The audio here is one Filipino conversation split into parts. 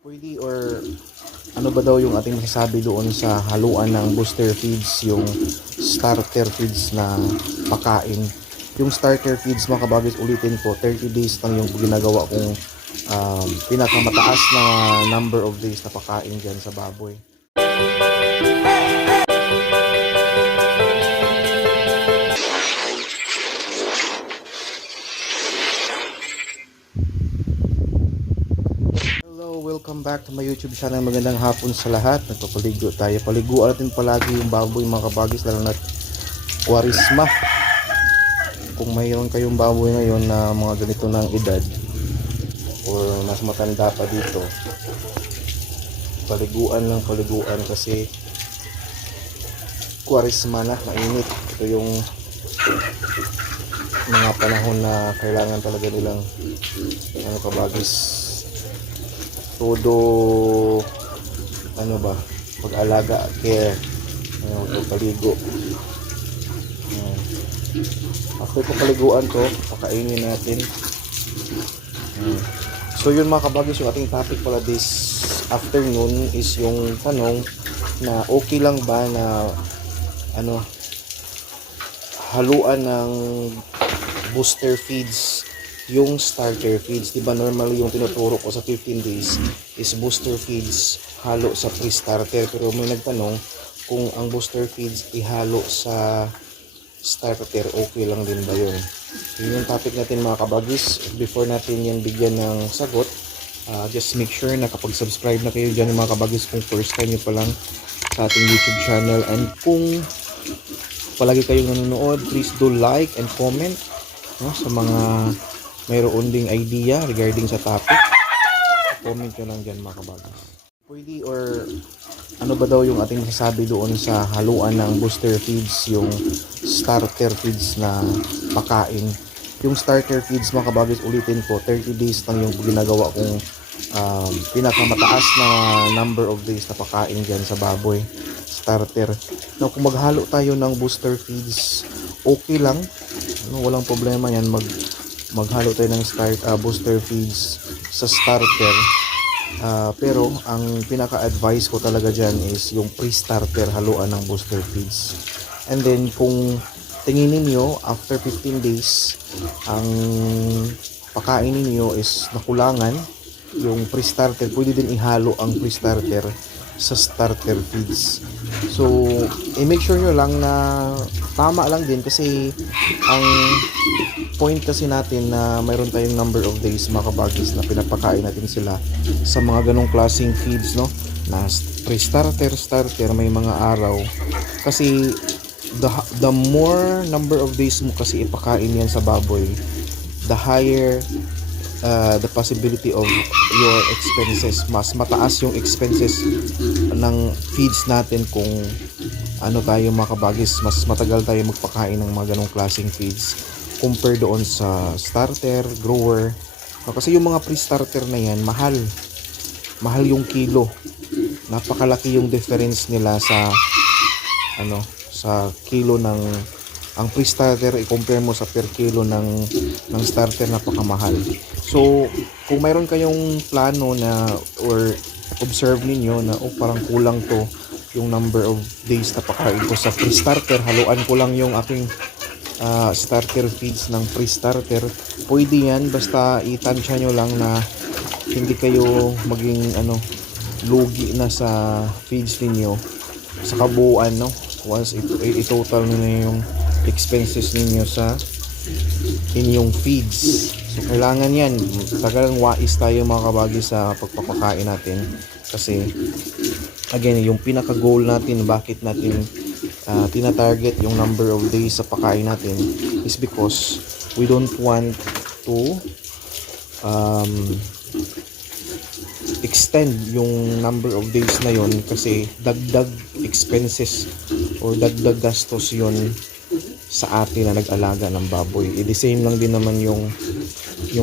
Pwede or ano ba daw yung ating masasabi doon sa haluan ng booster feeds, yung starter feeds na pakain. Yung starter feeds mga kabagis, ulitin ko, 30 days lang yung ginagawa kong pinakamataas na number of days na pakain dyan sa baboy. Welcome back to my YouTube channel. Magandang hapon sa lahat. Nagpapaligo tayo. Paliguan natin palagi yung baboy mga kabagis, lalo na Kwaresma. Kung mayroon kayong baboy ngayon na mga ganito ng edad or mas matanda pa dito, paliguan lang paliguan kasi Kwaresma na, mainit. Ito yung mga panahon na kailangan talaga nilang kabagis, todo pag-alaga, care, paligo. After paliguan to, pakainin natin. So yun mga kabagis, yung ating topic pala this afternoon is yung tanong na okay lang ba na haluan ng booster feeds yung starter feeds. Diba normally yung tinuturo ko sa 15 days is booster feeds halo sa pre-starter, pero may nagtanong kung ang booster feeds ihalo sa starter, okay lang din ba yun? Yun yung topic natin mga kabagis. Before natin yan bigyan ng sagot, just make sure na kapag subscribe na kayo dyan mga kabagis, kung first time nyo pa lang sa ating YouTube channel, and kung palagi kayong nanonood, please do like and comment sa mga mayroon ding idea regarding sa topic. Comment nyo lang dyan mga kabagis. Pwede or ano ba daw yung ating masasabi doon sa haluan ng booster feeds, yung starter feeds na pakain. Yung starter feeds mga kabagis, ulitin ko, 30 days lang yung ginagawa kong pinakamataas na number of days na pakain dyan sa baboy, starter. Now kung maghalo tayo ng booster feeds, okay lang, walang problema yan. Maghalo tayo ng booster feeds sa starter, pero ang pinaka-advise ko talaga dyan is yung pre-starter haluan ng booster feeds. And then kung tingin niyo after 15 days ang pakain niyo is nakulangan yung pre-starter, pwede din ihalo ang pre-starter sa starter feeds. So i-make sure nyo lang na tama lang din, kasi ang point kasi natin na mayroon tayong number of days mga kabagis na pinapakain natin sila sa mga ganong klaseng feeds, na pre-starter, starter, may mga araw. Kasi the more number of days mo kasi ipakain yan sa baboy, the higher the possibility of your expenses. Mas mataas yung expenses ng feeds natin kung tayo mga kabagis, mas matagal tayo magpakain ng mga ganong klaseng feeds compare doon sa starter, grower. Kasi yung mga pre-starter na yan, mahal yung kilo. Napakalaki yung difference nila sa sa kilo ng ang pre-starter, i-compare mo sa per kilo ng starter, napakamahal. So kung mayroon kayong plano na or observe ninyo na parang kulang to yung number of days na pakain ko sa pre-starter, haluan ko lang yung aking starter feeds ng pre-starter, pwede yan. Basta itansya nyo lang na hindi kayo maging lugi na sa feeds ninyo sa kabuuan, once i-total nyo yung expenses ninyo sa inyong feeds. So kailangan yan, talagang wais tayo mga kabagis sa pagpapakain natin, kasi again, yung pinaka goal natin, bakit natin tina-target yung number of days sa pakain natin, is because we don't want to extend yung number of days na yon, kasi dagdag expenses or dagdag gastos yon sa atin na nag-alaga ng baboy. The same lang din naman yung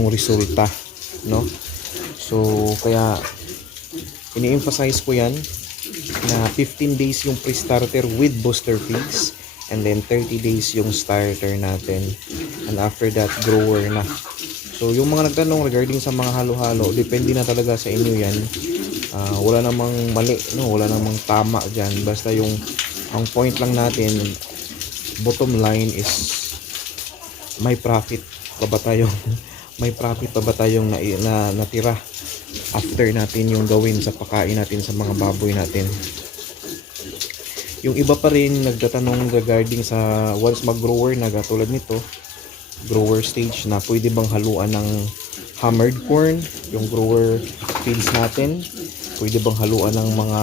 resulta, so kaya ini-emphasize ko yan na 15 days yung pre-starter with booster feeds, and then 30 days yung starter natin, and after that grower na. So yung mga nagtanong regarding sa mga halo-halo, depende na talaga sa inyo yan Wala namang mali, no? Wala namang tama dyan. Basta ang point lang natin, bottom line is may profit pa ba tayong may profit pa ba tayong natira after natin yung gawin sa pagkain natin sa mga baboy natin. Yung iba pa rin nagtatanong regarding sa once mag-grower na katulad nito, grower stage na pwede bang haluan ng hammered corn yung grower feeds natin, pwede bang haluan ng mga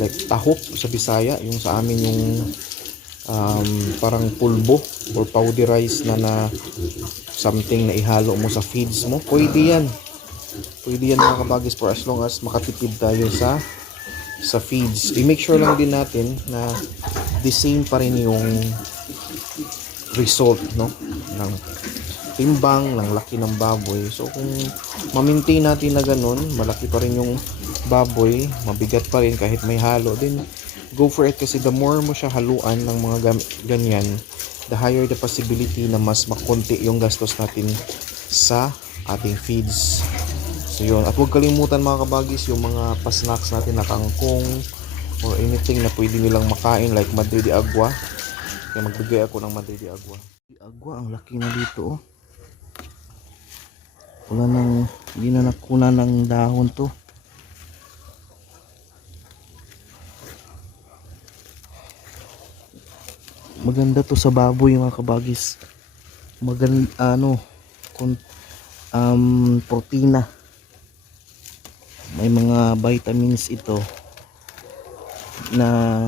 like tahop sa Bisaya, yung sa amin yung parang pulbo or powderized na something na ihalo mo sa feeds mo. Pwede yan mga kabagis, for as long as makatipid tayo sa feeds. I-make sure lang din natin na the same pa rin yung result, no, ng timbang, ng laki ng baboy. So kung ma-maintain natin na ganun, malaki pa rin yung baboy, mabigat pa rin kahit may halo, then go for it, kasi the more mo siya haluan ng mga ganyan, the higher the possibility na mas makonti yung gastos natin sa ating feeds. So yun, at huwag kalimutan mga kabagis yung mga pa-snacks natin na kangkong or anything na pwede nilang makain like Madre de Agua. Kaya magbigay ako ng Madre de Agua. Agua, ang laki na dito, oh. Hindi na nakuna ng dahon to. Maganda to sa baboy mga kabagis. Protina. May mga vitamins ito na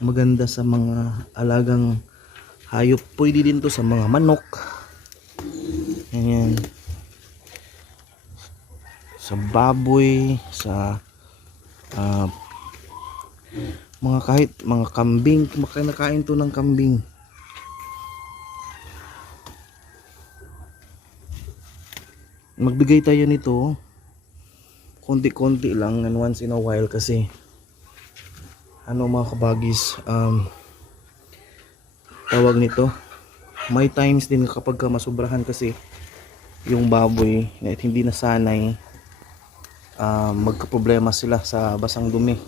maganda sa mga alagang hayop. Pwede din to sa mga manok. Ayan. Sa baboy, sa kahit mga kambing, makinakain to ng kambing. Magbigay tayo nito konti-konti lang and once in a while, kasi mga kabagis, tawag nito, may times din kapag masubrahan kasi yung baboy na hindi nasanay, magka-problema sila sa basang dumi,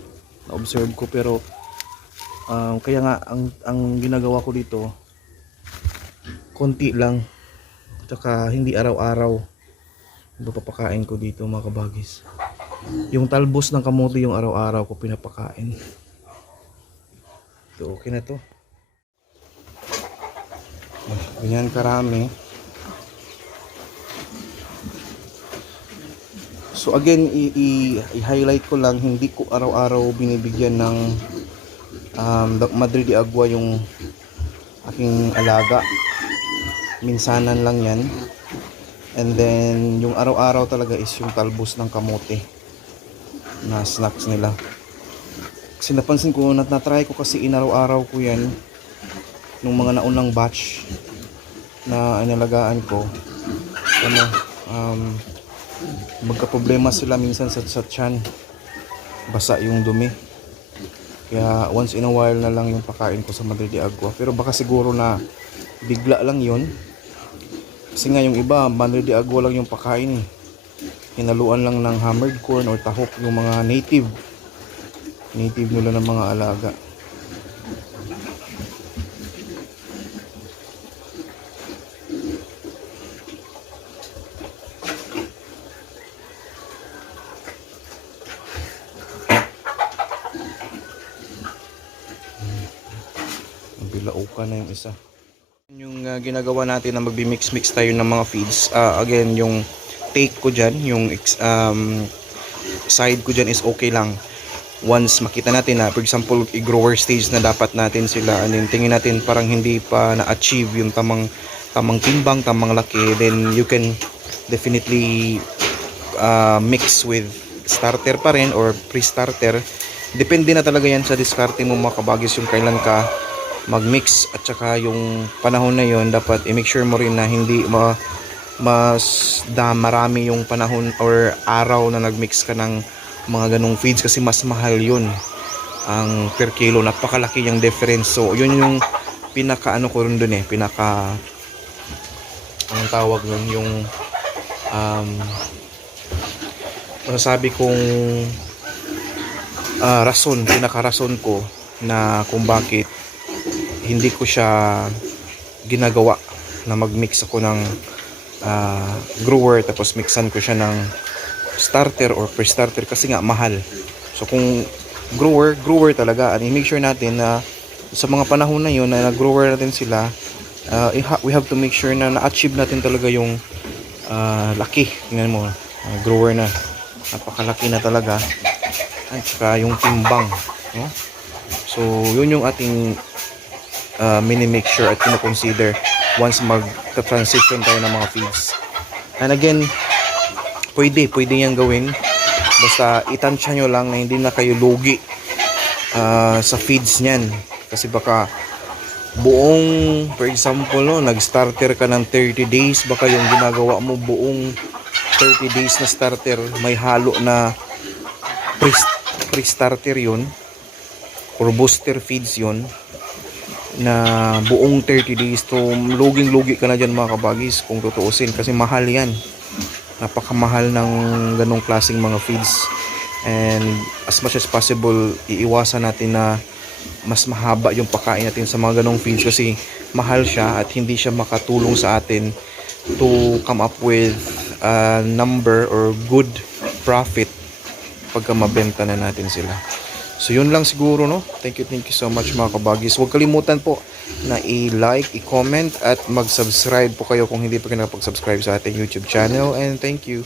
na observe ko. Pero kaya nga ang ginagawa ko dito konti lang, tsaka hindi araw-araw papakain ko dito mga kabagis. Yung talbos ng kamote yung araw-araw ko pinapakain. So okay na to. Ganyan karami. So again, i-highlight ko lang, hindi ko araw-araw binibigyan ng Madre de Agua yung aking alaga. Minsanan lang yan. And then yung araw-araw talaga is yung talbos ng kamote na snacks nila. Kasi napansin ko, na-try ko kasi inaraw-araw ko yan nung mga naunang batch na inalagaan ko. Magka-problema sila minsan sa tiyan, basa yung dumi. Kaya once in a while na lang yung pakain ko sa Madre de Agua. Pero baka siguro na bigla lang yun, kasi nga yung iba Madre de Agua lang yung pakain, hinaluan lang ng hammered corn or tahok yung mga native nila ng mga alaga. Bilaukan na yung isa. Yung ginagawa natin na magbi-mix tayo ng mga feeds, again yung take ko dyan, yung side ko dyan is okay lang once makita natin na, for example, i-grower stage na dapat natin sila, and then tingin natin parang hindi pa na-achieve yung tamang timbang, tamang laki, then you can definitely mix with starter pa rin or pre-starter. Depende na talaga yan sa diskarte mo mga kabagis, yung kailan ka mag-mix, at saka yung panahon na yon dapat i-make sure mo rin na hindi marami yung panahon or araw na nag-mix ka ng mga ganong feeds, kasi mas mahal yun ang per kilo, napakalaki yung difference. So yun yung pinaka ko rin dun anong tawag nun, yung masasabi kong pinaka-rason ko na kung bakit hindi ko siya ginagawa na mag-mix ako ng grower tapos mixan ko siya ng starter or pre-starter kasi nga mahal. So kung grower talaga, and i-make sure natin na sa mga panahon na yun na nag-grower natin sila, we have to make sure na na-achieve natin talaga yung laki. Tingnan mo, grower na, napakalaki na talaga, at saka yung timbang, no? So yun yung ating mini-make sure at kino-consider once mag-transition tayo ng mga feeds. And again, pwede yan gawin, basta itansya nyo lang na hindi na kayo lugi sa feeds nyan. Kasi baka buong, for example, no, nag-starter ka ng 30 days, baka yung ginagawa mo buong 30 days na starter, may halo na pre-starter yun or booster feeds yun na buong 30 days. So luging-lugi ka na dyan mga kabagis kung tutuusin, kasi mahal yan, napakamahal ng ganong klaseng mga feeds. And as much as possible, iiwasan natin na mas mahaba yung pagkain natin sa mga ganong feeds kasi mahal siya at hindi siya makatulong sa atin to come up with a number or good profit pagka mabenta na natin sila. So yun lang siguro, no? Thank you so much mga kabagis. Huwag kalimutan po na i-like, i-comment at mag-subscribe po kayo kung hindi pa kayo nakapag-subscribe sa ating YouTube channel. And thank you.